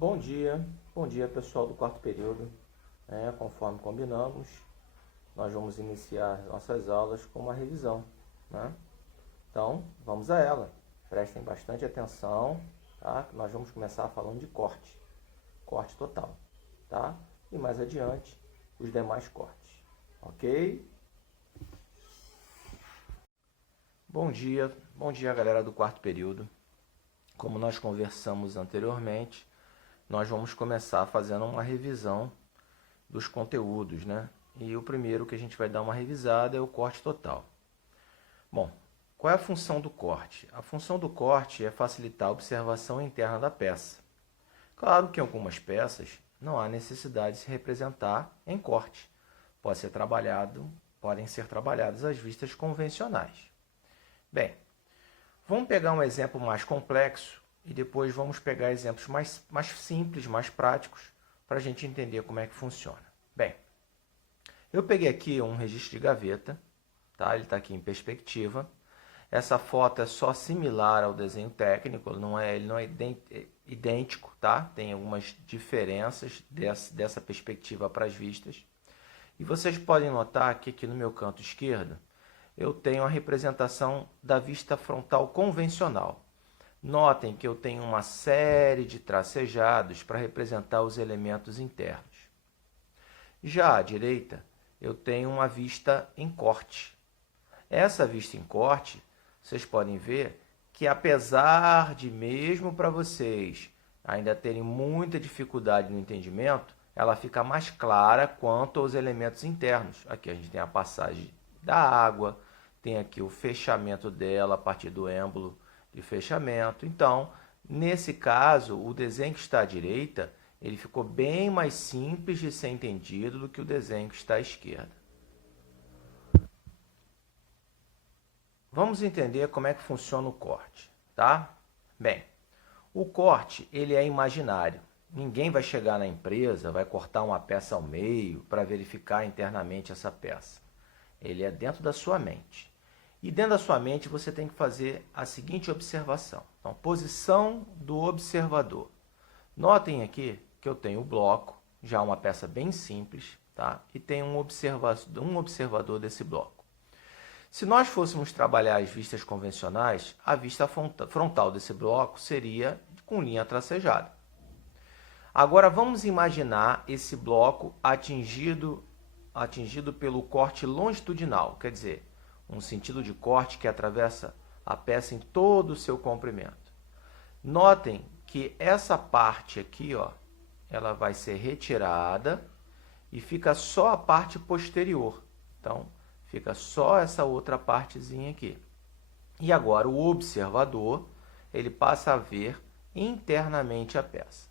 Bom dia pessoal do quarto período. Conforme combinamos, nós vamos iniciar nossas aulas com uma revisão, né? Então, vamos a ela. Prestem bastante atenção, tá? Nós vamos começar falando de corte total, tá? E mais adiante, os demais cortes, ok? Bom dia galera do quarto período. Como nós conversamos anteriormente, nós vamos começar fazendo uma revisão dos conteúdos, né? E o primeiro que a gente vai dar uma revisada é o corte total. Bom, qual é a função do corte? A função do corte é facilitar a observação interna da peça. Claro que em algumas peças não há necessidade de se representar em corte. Podem ser trabalhadas as vistas convencionais. Bem, vamos pegar um exemplo mais complexo e depois vamos pegar exemplos mais simples, mais práticos, para a gente entender como é que funciona. Bem, eu peguei aqui um registro de gaveta, tá? Ele está aqui em perspectiva. Essa foto é só similar ao desenho técnico, ele não é idêntico, tá? Tem algumas diferenças dessa perspectiva para as vistas. E vocês podem notar que aqui no meu canto esquerdo, eu tenho a representação da vista frontal convencional. Notem que eu tenho uma série de tracejados para representar os elementos internos. Já à direita, eu tenho uma vista em corte. Essa vista em corte, vocês podem ver que apesar de mesmo para vocês ainda terem muita dificuldade no entendimento, ela fica mais clara quanto aos elementos internos. Aqui a gente tem a passagem da água, tem aqui o fechamento dela a partir do êmbolo de fechamento. Então, nesse caso, o desenho que está à direita, ele ficou bem mais simples de ser entendido do que o desenho que está à esquerda. Vamos entender como é que funciona o corte, tá? Bem, o corte, ele é imaginário. Ninguém vai chegar na empresa, vai cortar uma peça ao meio para verificar internamente essa peça. Ele é dentro da sua mente. E dentro da sua mente você tem que fazer a seguinte observação. Então, posição do observador. Notem aqui que eu tenho o bloco, já uma peça bem simples, tá? E tem um observador desse bloco. Se nós fôssemos trabalhar as vistas convencionais, a vista frontal desse bloco seria com linha tracejada. Agora vamos imaginar esse bloco atingido pelo corte longitudinal, quer dizer, um sentido de corte que atravessa a peça em todo o seu comprimento. Notem que essa parte aqui, ó, ela vai ser retirada e fica só a parte posterior. Então, fica só essa outra partezinha aqui. E agora o observador, ele passa a ver internamente a peça.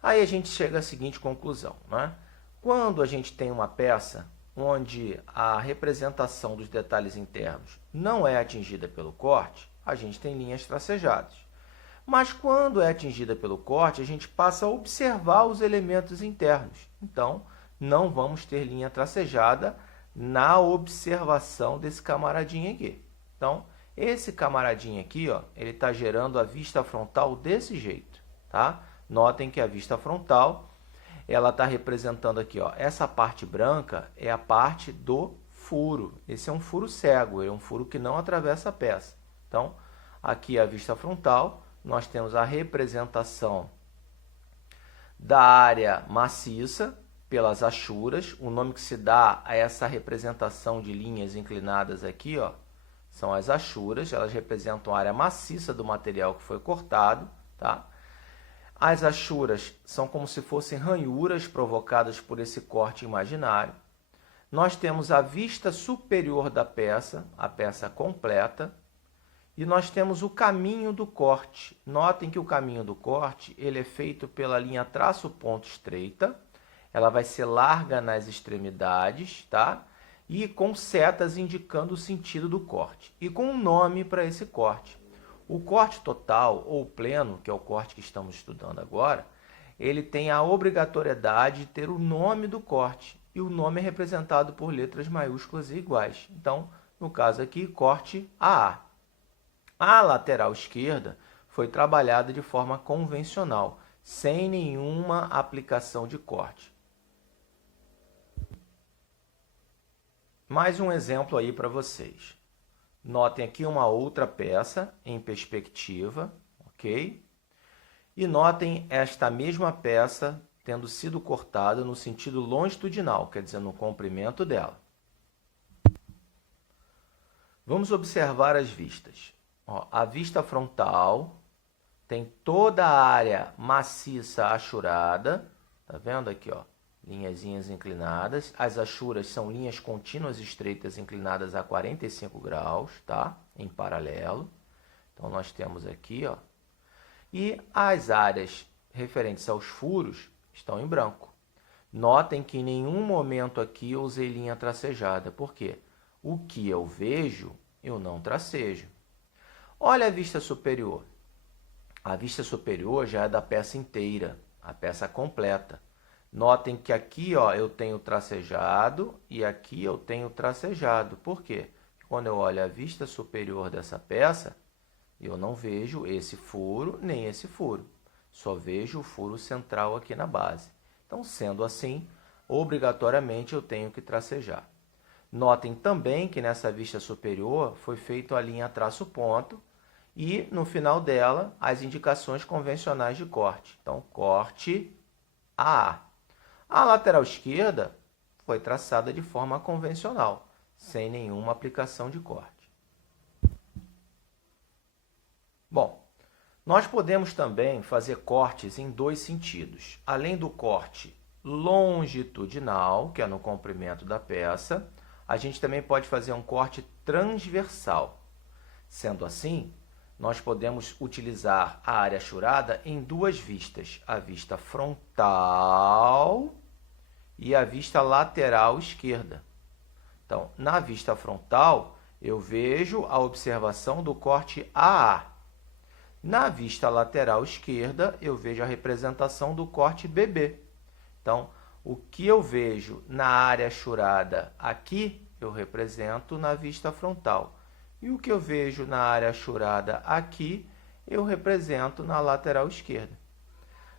Aí a gente chega à seguinte conclusão, né? Quando a gente tem uma peça onde a representação dos detalhes internos não é atingida pelo corte, a gente tem linhas tracejadas. Mas quando é atingida pelo corte, a gente passa a observar os elementos internos. Então, não vamos ter linha tracejada na observação desse camaradinho aqui. Então, esse camaradinho aqui, ó, ele está gerando a vista frontal desse jeito, tá? Notem que a vista frontal, ela está representando aqui, ó, essa parte branca é a parte do furo. Esse é um furo cego, é um furo que não atravessa a peça. Então, aqui a vista frontal, nós temos a representação da área maciça pelas achuras. O nome que se dá a essa representação de linhas inclinadas aqui, ó, são as achuras. Elas representam a área maciça do material que foi cortado, tá? As achuras são como se fossem ranhuras provocadas por esse corte imaginário. Nós temos a vista superior da peça, a peça completa, e nós temos o caminho do corte. Notem que o caminho do corte ele é feito pela linha traço-ponto estreita, ela vai ser larga nas extremidades, tá? E com setas indicando o sentido do corte, e com um nome para esse corte. O corte total ou pleno, que é o corte que estamos estudando agora, ele tem a obrigatoriedade de ter o nome do corte. E o nome é representado por letras maiúsculas e iguais. Então, no caso aqui, corte AA. A lateral esquerda foi trabalhada de forma convencional, sem nenhuma aplicação de corte. Mais um exemplo aí para vocês. Notem aqui uma outra peça em perspectiva, ok? E notem esta mesma peça tendo sido cortada no sentido longitudinal, quer dizer, no comprimento dela. Vamos observar as vistas. Ó, a vista frontal tem toda a área maciça achurada, tá vendo aqui, ó? Linhazinhas inclinadas. As achuras são linhas contínuas estreitas inclinadas a 45 graus, tá? Em paralelo. Então, nós temos aqui, ó. E as áreas referentes aos furos estão em branco. Notem que em nenhum momento aqui eu usei linha tracejada. Por quê? O que eu vejo, eu não tracejo. Olha a vista superior. A vista superior já é da peça inteira, a peça completa. Notem que aqui, ó, eu tenho tracejado e aqui eu tenho tracejado. Por quê? Quando eu olho a vista superior dessa peça, eu não vejo esse furo nem esse furo. Só vejo o furo central aqui na base. Então, sendo assim, obrigatoriamente eu tenho que tracejar. Notem também que nessa vista superior foi feita a linha traço-ponto e no final dela as indicações convencionais de corte. Então, corte AA. A lateral esquerda foi traçada de forma convencional, sem nenhuma aplicação de corte. Bom, nós podemos também fazer cortes em dois sentidos. Além do corte longitudinal, que é no comprimento da peça, a gente também pode fazer um corte transversal. Sendo assim, nós podemos utilizar a área achurada em duas vistas, a vista frontal e a vista lateral esquerda. Então, na vista frontal, eu vejo a observação do corte AA. Na vista lateral esquerda, eu vejo a representação do corte BB. Então, o que eu vejo na área achurada aqui, eu represento na vista frontal. E o que eu vejo na área achurada aqui, eu represento na lateral esquerda.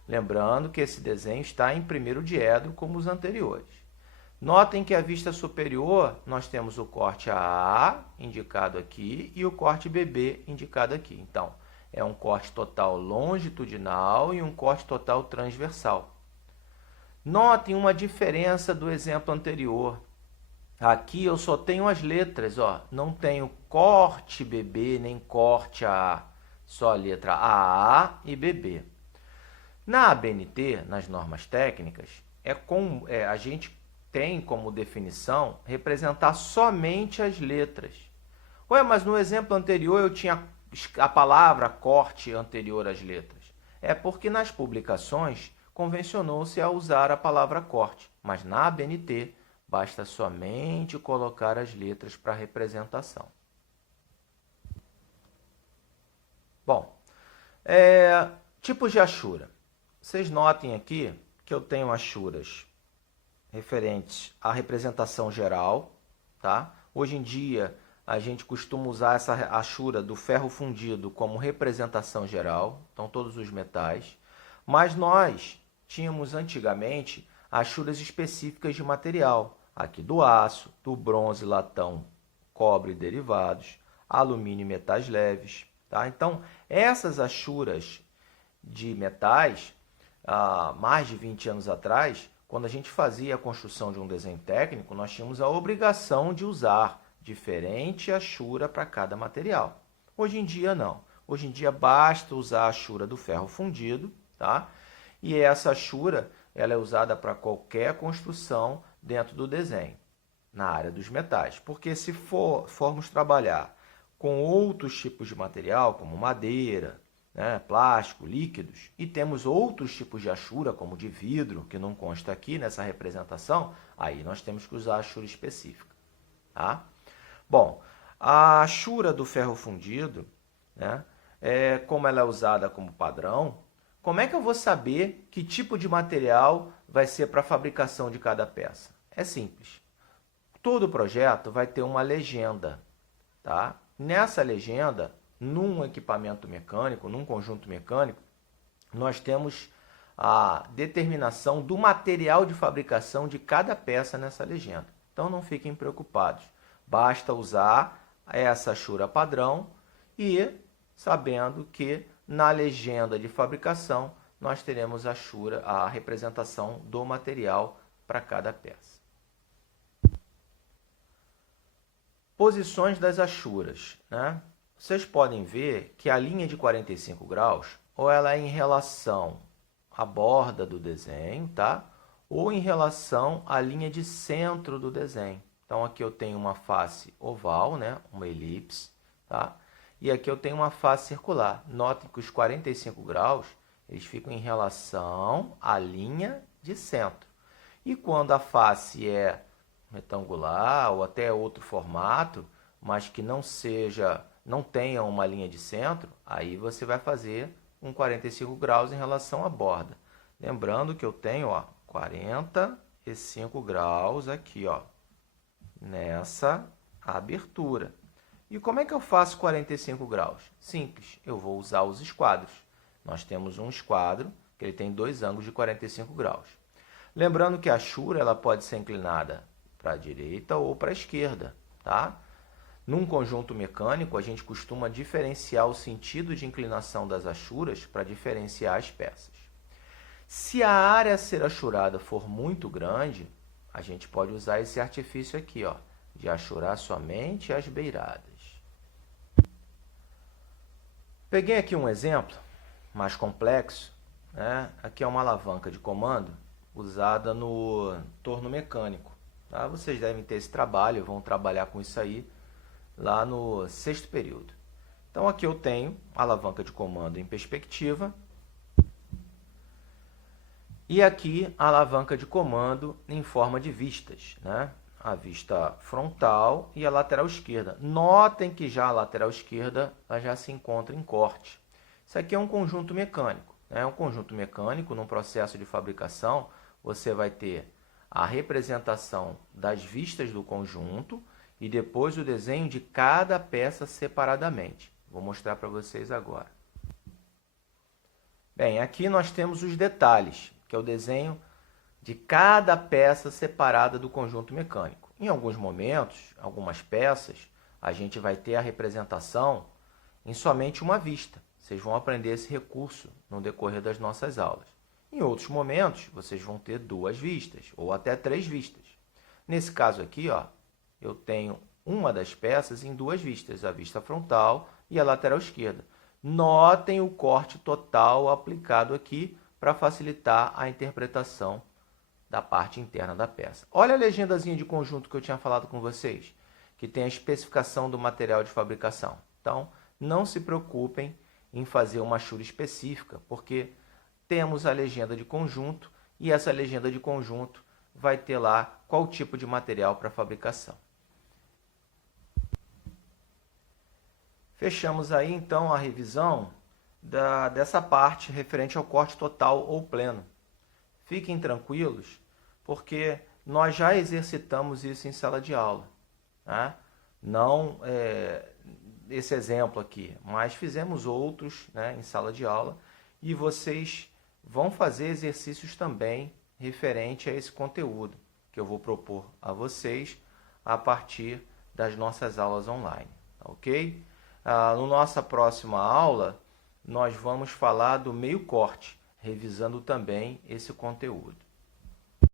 Lembrando que esse desenho está em primeiro diedro, como os anteriores. Notem que a vista superior, nós temos o corte AA, indicado aqui, e o corte BB, indicado aqui. Então, é um corte total longitudinal e um corte total transversal. Notem uma diferença do exemplo anterior. Aqui eu só tenho as letras, ó. Não tenho corte BB nem corte AA, só a letra AA e BB. Na ABNT, nas normas técnicas, a gente tem como definição representar somente as letras. Ué, mas no exemplo anterior eu tinha a palavra corte anterior às letras. É porque nas publicações convencionou-se a usar a palavra corte, mas na ABNT basta somente colocar as letras para representação. Bom, tipos de achura. Vocês notem aqui que eu tenho achuras referentes à representação geral, tá? Hoje em dia, a gente costuma usar essa achura do ferro fundido como representação geral, então todos os metais. Mas nós tínhamos antigamente achuras específicas de material, aqui do aço, do bronze, latão, cobre e derivados, alumínio e metais leves, tá? Então, essas achuras de metais, há mais de 20 anos atrás, quando a gente fazia a construção de um desenho técnico, nós tínhamos a obrigação de usar diferente achura para cada material. Hoje em dia, não. Hoje em dia, basta usar a achura do ferro fundido, tá? E essa achura ela é usada para qualquer construção dentro do desenho, na área dos metais. Porque se formos trabalhar com outros tipos de material, como madeira, né, plástico, líquidos, e temos outros tipos de achura, como de vidro, que não consta aqui nessa representação, aí nós temos que usar a achura específica. Tá? Bom, a achura do ferro fundido, né, como ela é usada como padrão, como é que eu vou saber que tipo de material vai ser para a fabricação de cada peça? É simples. Todo projeto vai ter uma legenda. Tá? Nessa legenda, num equipamento mecânico, num conjunto mecânico, nós temos a determinação do material de fabricação de cada peça nessa legenda. Então não fiquem preocupados, basta usar essa achura padrão e sabendo que na legenda de fabricação nós teremos a representação do material para cada peça. Posições das achuras, né? Vocês podem ver que a linha de 45 graus, ou ela é em relação à borda do desenho, tá? Ou em relação à linha de centro do desenho. Então, aqui eu tenho uma face oval, né? Uma elipse, tá? E aqui eu tenho uma face circular. Notem que os 45 graus, eles ficam em relação à linha de centro. E quando a face é retangular ou até outro formato, mas que não tenha uma linha de centro, aí você vai fazer um 45 graus em relação à borda. Lembrando que eu tenho, ó, 45 graus aqui, ó, nessa abertura. E como é que eu faço 45 graus? Simples, eu vou usar os esquadros. Nós temos um esquadro que ele tem dois ângulos de 45 graus. Lembrando que a achura ela pode ser inclinada para a direita ou para a esquerda, tá? Num conjunto mecânico, a gente costuma diferenciar o sentido de inclinação das achuras para diferenciar as peças. Se a área a ser achurada for muito grande, a gente pode usar esse artifício aqui, ó, de achurar somente as beiradas. Peguei aqui um exemplo mais complexo, né? Aqui é uma alavanca de comando usada no torno mecânico. Tá? Vocês devem ter esse trabalho, vão trabalhar com isso aí lá no sexto período. Então aqui eu tenho a alavanca de comando em perspectiva e aqui a alavanca de comando em forma de vistas, né? A vista frontal e a lateral esquerda. Notem que já a lateral esquerda ela já se encontra em corte. Isso aqui é um conjunto mecânico, né? Um conjunto mecânico, num processo de fabricação, você vai ter a representação das vistas do conjunto e depois o desenho de cada peça separadamente. Vou mostrar para vocês agora. Bem, aqui nós temos os detalhes, que é o desenho de cada peça separada do conjunto mecânico. Em alguns momentos, algumas peças, a gente vai ter a representação em somente uma vista. Vocês vão aprender esse recurso no decorrer das nossas aulas. Em outros momentos, vocês vão ter duas vistas, ou até três vistas. Nesse caso aqui, ó, eu tenho uma das peças em duas vistas, a vista frontal e a lateral esquerda. Notem o corte total aplicado aqui para facilitar a interpretação da parte interna da peça. Olha a legendazinha de conjunto que eu tinha falado com vocês, que tem a especificação do material de fabricação. Então, não se preocupem em fazer uma achura específica, porque temos a legenda de conjunto e essa legenda de conjunto vai ter lá qual tipo de material para fabricação. Fechamos aí então a revisão dessa parte referente ao corte total ou pleno. Fiquem tranquilos, porque nós já exercitamos isso em sala de aula, né? Não esse exemplo aqui, mas fizemos outros, né, em sala de aula e vocês vão fazer exercícios também referente a esse conteúdo que eu vou propor a vocês a partir das nossas aulas online, ok? Na nossa próxima aula, nós vamos falar do meio corte, revisando também esse conteúdo.